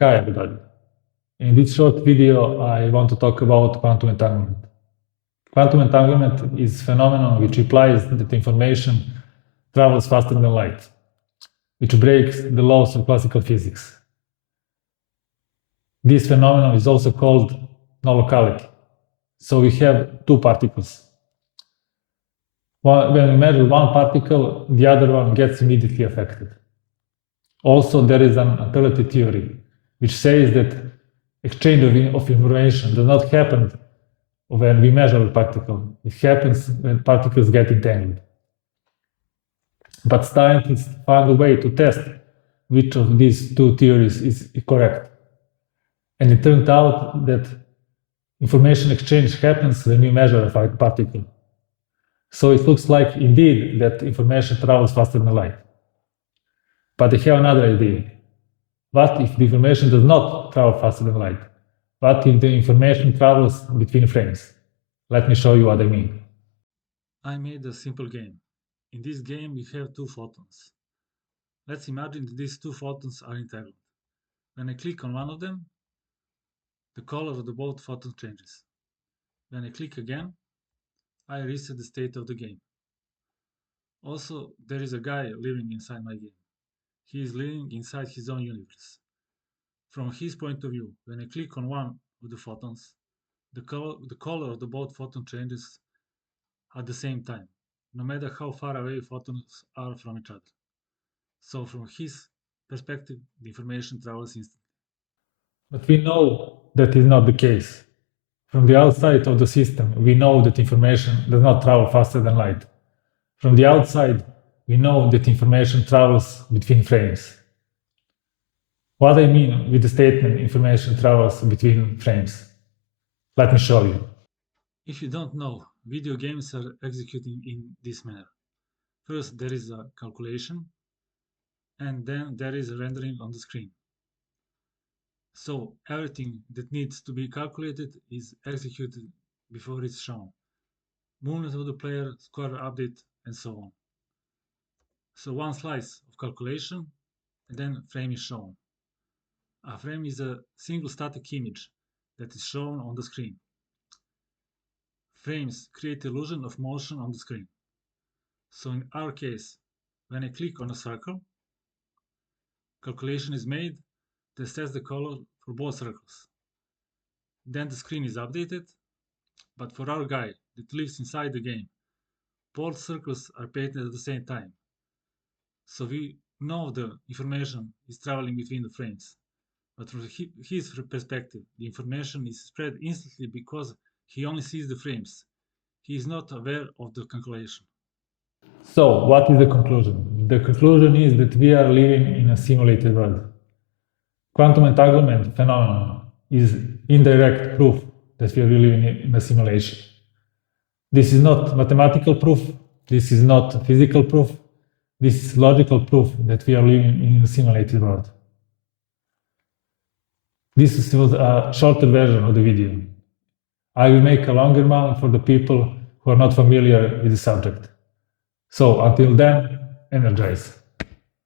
Hi everybody. In this short video, I want to talk about quantum entanglement. Quantum entanglement is a phenomenon which implies that information travels faster than light, which breaks the laws of classical physics. This phenomenon is also called non-locality. So we have two particles. When we measure one particle, the other one gets immediately affected. Also, there is an non-locality theory, which says that exchange of information does not happen when we measure a particle. It happens when particles get entangled. But scientists found a way to test which of these two theories is correct. And it turned out that information exchange happens when we measure a particle. So it looks like indeed that information travels faster than light. But they have another idea. What if the information does not travel faster than light? What if the information travels between frames? Let me show you what I mean. I made a simple game. In this game, we have two photons. Let's imagine that these two photons are entangled. When I click on one of them, the color of the both photons changes. When I click again, I reset the state of the game. Also, there is a guy living inside my game. He is living inside his own universe. From his point of view, when I click on one of the photons, the color of the both photons changes at the same time, no matter how far away photons are from each other. So from his perspective, the information travels instantly. But we know that is not the case. From the outside of the system, we know that information does not travel faster than light. From the outside, we know that information travels between frames. What I mean with the statement information travels between frames? Let me show you. If you don't know, video games are executing in this manner. First, there is a calculation, and then there is a rendering on the screen. So everything that needs to be calculated is executed before it's shown. Movement of the player, score update, and so on. So one slice of calculation, and then frame is shown. A frame is a single static image that is shown on the screen. Frames create illusion of motion on the screen. So in our case, when I click on a circle, calculation is made that sets the color for both circles. Then the screen is updated, but for our guy that lives inside the game, both circles are painted at the same time. So we know the information is traveling between the frames. But from his perspective, the information is spread instantly because he only sees the frames. He is not aware of the calculation. So, what is the conclusion? The conclusion is that we are living in a simulated world. Quantum entanglement phenomenon is indirect proof that we are living in a simulation. This is not mathematical proof, this is not physical proof, this is logical proof that we are living in a simulated world. This was a shorter version of the video. I will make a longer one for the people who are not familiar with the subject. So until then, energize.